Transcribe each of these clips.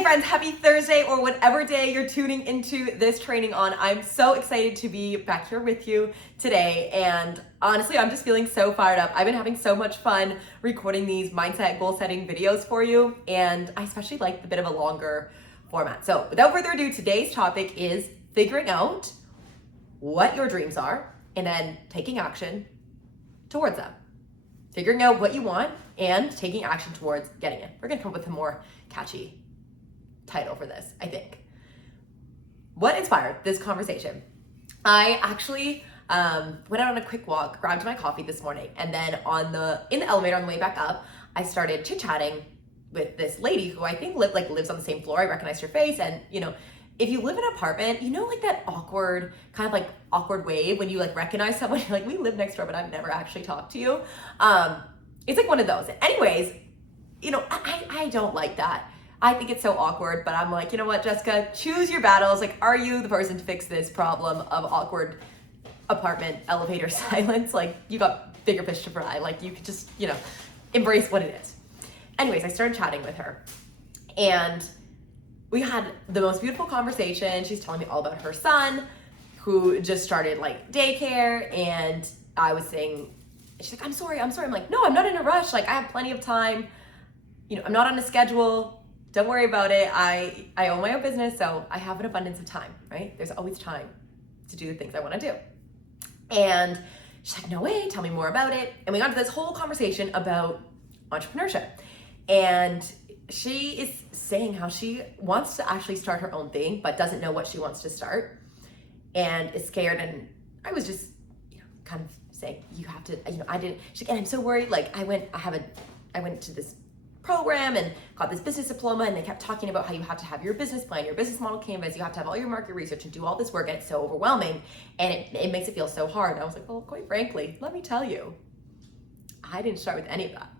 Hey friends, happy Thursday or whatever day you're tuning into this training on. I'm so excited to be back here with you today. And honestly, I'm just feeling so fired up. I've been having so much fun recording these mindset goal setting videos for you. And I especially like the bit of a longer format. So without further ado, today's topic is figuring out what your dreams are and then taking action towards them. Figuring out what you want and taking action towards getting it. We're gonna come up with a more catchy title for this, I think. What inspired this conversation? I actually went out on a quick walk, grabbed my coffee this morning, and then in the elevator on the way back up, I started chit-chatting with this lady who I think lives on the same floor. I recognized her face, and if you live in an apartment, like that awkward wave when you recognize someone, you're like, we live next door, but I've never actually talked to you. It's like one of those. Anyways, I don't like that. I think it's so awkward, but I'm like, you know what, Jessica, choose your battles. Are you the person to fix this problem of awkward apartment elevator silence? You got bigger fish to fry. You could just, embrace what it is. Anyways, I started chatting with her and we had the most beautiful conversation. She's telling me all about her son who just started daycare, and I was saying, she's like, I'm sorry. I'm like, no, I'm not in a rush. I have plenty of time. I'm not on a schedule. Don't worry about it. I own my own business, so I have an abundance of time, right? There's always time to do the things I want to do. And she's like, no way, tell me more about it. And we got into this whole conversation about entrepreneurship. And she is saying how she wants to actually start her own thing, but doesn't know what she wants to start and is scared. And I was just, kind of saying, you have to, she's like, and I'm so worried. I went to this program and got this business diploma, and they kept talking about how you have to have your business plan, your business model canvas, you have to have all your market research and do all this work, and it's so overwhelming and it makes it feel so hard. And I was like, well, quite frankly, let me tell you, I didn't start with any of that.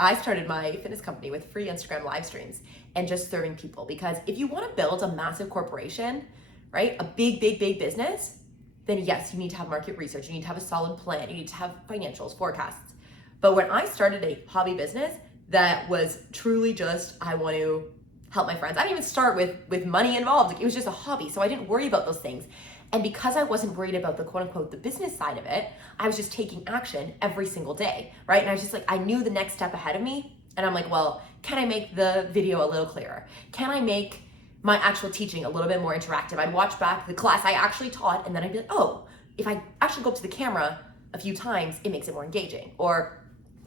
I started my fitness company with free Instagram live streams and just serving people, because if you want to build a massive corporation, right, a big business, then yes, you need to have market research, you need to have a solid plan, you need to have financials, forecasts. But when I started a hobby business that was truly just, I want to help my friends. I didn't even start with money involved. It was just a hobby. So I didn't worry about those things. And because I wasn't worried about the quote unquote, the business side of it, I was just taking action every single day, right? And I was just I knew the next step ahead of me. And I'm like, well, can I make the video a little clearer? Can I make my actual teaching a little bit more interactive? I'd watch back the class I actually taught, and then I'd be like, oh, if I actually go up to the camera a few times, it makes it more engaging. Or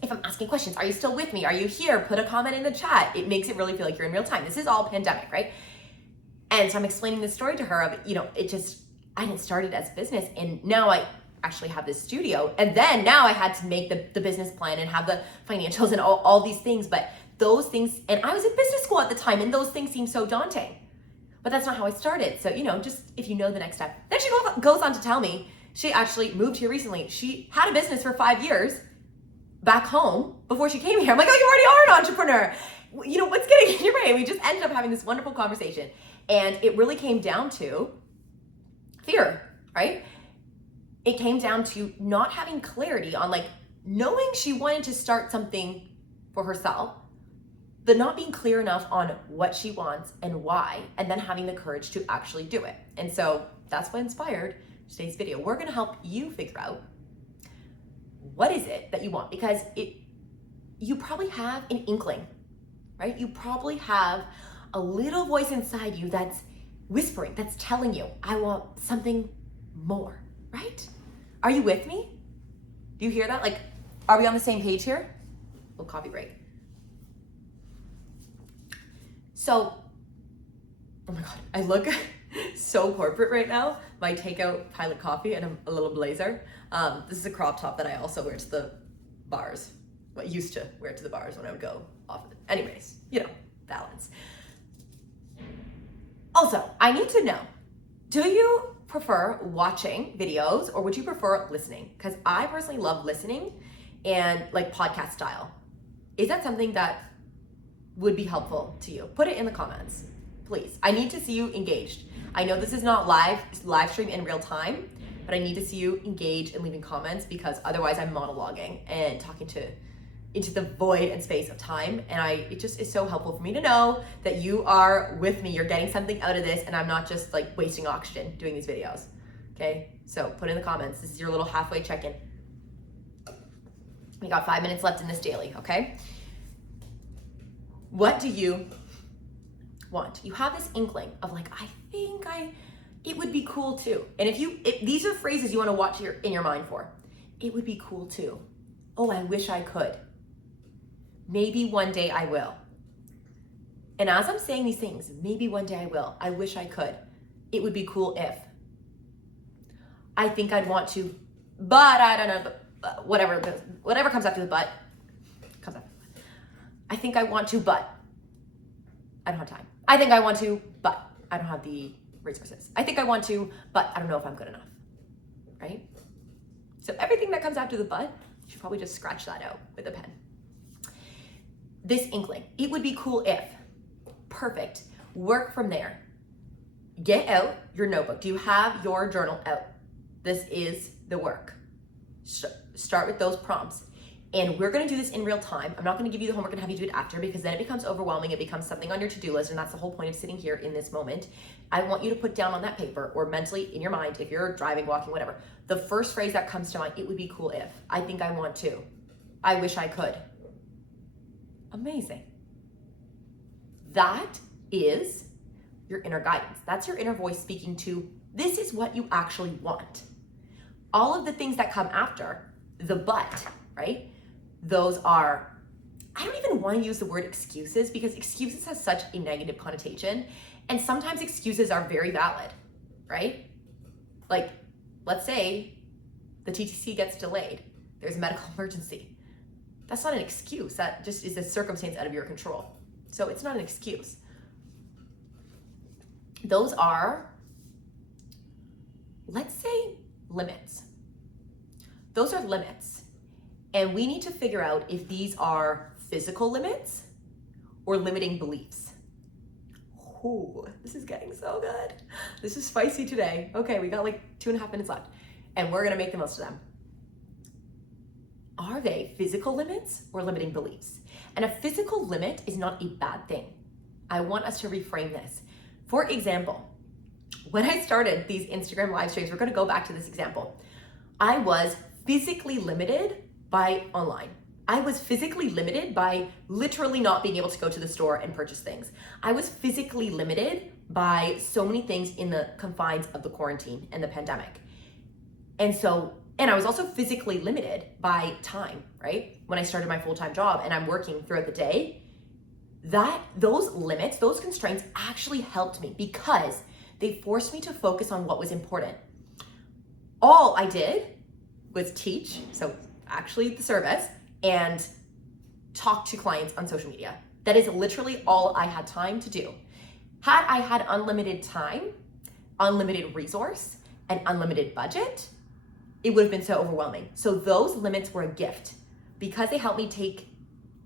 if I'm asking questions, are you still with me? Are you here? Put a comment in the chat. It makes it really feel like you're in real time. This is all pandemic, right? And so I'm explaining this story to her of, I didn't start it as business, and now I actually have this studio. And then now I had to make the business plan and have the financials and all these things. But those things, and I was in business school at the time, and those things seemed so daunting. But that's not how I started. So, just if you know the next step. Then she goes on to tell me she actually moved here recently. She had a business for 5 years back home before she came here. I'm like, oh, you already are an entrepreneur. What's getting in your brain? We just ended up having this wonderful conversation. And it really came down to fear, right? It came down to not having clarity on knowing she wanted to start something for herself, but not being clear enough on what she wants and why, and then having the courage to actually do it. And so that's what inspired today's video. We're gonna help you figure out what is it that you want, because you probably have an inkling, right? You probably have a little voice inside you that's whispering, that's telling you, I want something more, right? Are you with me? Do you hear that? Are we on the same page here? Little coffee break. So, oh my God, I look so corporate right now. My takeout Pilot coffee and a little blazer. This is a crop top that I also wear to the bars. Well, I used to wear to the bars when I would go off of it. Anyways, balance. Also, I need to know, do you prefer watching videos or would you prefer listening? Because I personally love listening and podcast style. Is that something that would be helpful to you? Put it in the comments, please. I need to see you engaged. I know this is not live stream in real time, but I need to see you engage and leaving comments, because otherwise I'm monologuing and talking to into the void and space of time. And it just is so helpful for me to know that you are with me. You're getting something out of this, and I'm not just like wasting oxygen doing these videos. Okay, so put in the comments. This is your little halfway check-in. We got 5 minutes left in this daily, okay? What do you want? You have this inkling of like, I think it would be cool too. And if these are phrases you want to watch in your mind for. It would be cool too. Oh, I wish I could. Maybe one day I will. And as I'm saying these things, maybe one day I will. I wish I could. It would be cool if. I think I'd want to, but I don't know, but whatever comes after the but, comes after the but. I think I want to, but I don't have time. I think I want to, but I don't have the resources. I think I want to, but I don't know if I'm good enough, right? So everything that comes after the but, you should probably just scratch that out with a pen. This inkling, it would be cool if, perfect, work from there. Get out your notebook. Do you have your journal out? This is the work. Start with those prompts. And we're gonna do this in real time. I'm not gonna give you the homework and have you do it after, because then it becomes overwhelming. It becomes something on your to-do list, and that's the whole point of sitting here in this moment. I want you to put down on that paper or mentally in your mind, if you're driving, walking, whatever, the first phrase that comes to mind. It would be cool if. I think I want to. I wish I could. Amazing. That is your inner guidance. That's your inner voice speaking to, this is what you actually want. All of the things that come after the but, right? Those are, I don't even want to use the word excuses, because excuses has such a negative connotation. And sometimes excuses are very valid, right? Like, let's say the TTC gets delayed. There's a medical emergency. That's not an excuse. That just is a circumstance out of your control. So it's not an excuse. Those are, let's say, limits. Those are limits. And we need to figure out if these are physical limits or limiting beliefs. Ooh, this is getting so good. This is spicy today. Okay, we got like 2.5 minutes left, and we're gonna make the most of them. Are they physical limits or limiting beliefs? And a physical limit is not a bad thing. I want us to reframe this. For example, when I started these Instagram live streams, we're gonna go back to this example. I was physically limited by online. I was physically limited by literally not being able to go to the store and purchase things. I was physically limited by so many things in the confines of the quarantine and the pandemic. And I was also physically limited by time, right? When I started my full-time job and I'm working throughout the day, those limits, those constraints actually helped me because they forced me to focus on what was important. All I did was teach, so actually the service, and talk to clients on social media. That is literally all I had time to do. Had I had unlimited time, unlimited resource, and unlimited budget, it would have been so overwhelming. So those limits were a gift because they helped me take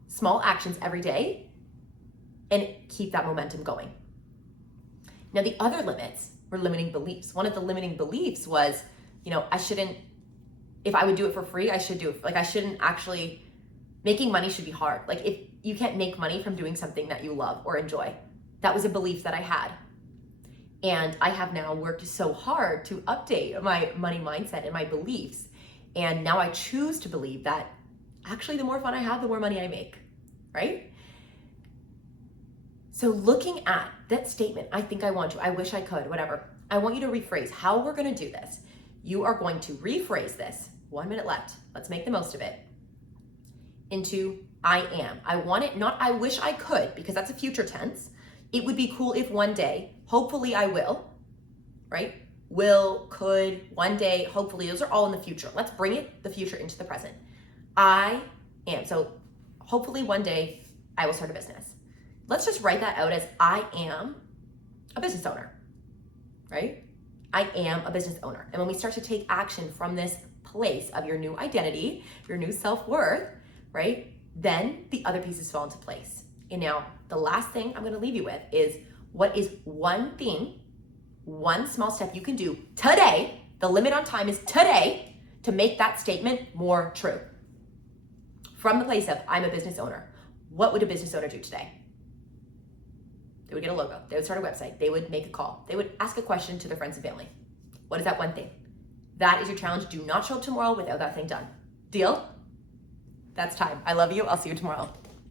small actions every day and keep that momentum going. Now, the other limits were limiting beliefs. One of the limiting beliefs was, if I would do it for free, I should do it. Like, I shouldn't actually, making money should be hard. Like, if you can't make money from doing something that you love or enjoy. That was a belief that I had. And I have now worked so hard to update my money mindset and my beliefs. And now I choose to believe that actually the more fun I have, the more money I make, right? So looking at that statement, I think I want to, I wish I could, whatever. I want you to rephrase how we're gonna do this. You are going to rephrase this, 1 minute left, let's make the most of it, into I am. I want it, not I wish I could, because that's a future tense. It would be cool if one day, hopefully I will, right? Will, could, one day, hopefully, those are all in the future. Let's bring the future into the present. I am. So hopefully one day I will start a business. Let's just write that out as I am a business owner, right? I am a business owner. And when we start to take action from this place of your new identity, your new self-worth, right? Then the other pieces fall into place. And now the last thing I'm gonna leave you with is, what is one thing, one small step you can do today, the limit on time is today, to make that statement more true. from the place of I'm a business owner. What would a business owner do today? They would get a logo. They would start a website. They would make a call. They would ask a question to their friends and family. What is that one thing? That is your challenge. Do not show up tomorrow without that thing done. Deal? That's time. I love you. I'll see you tomorrow.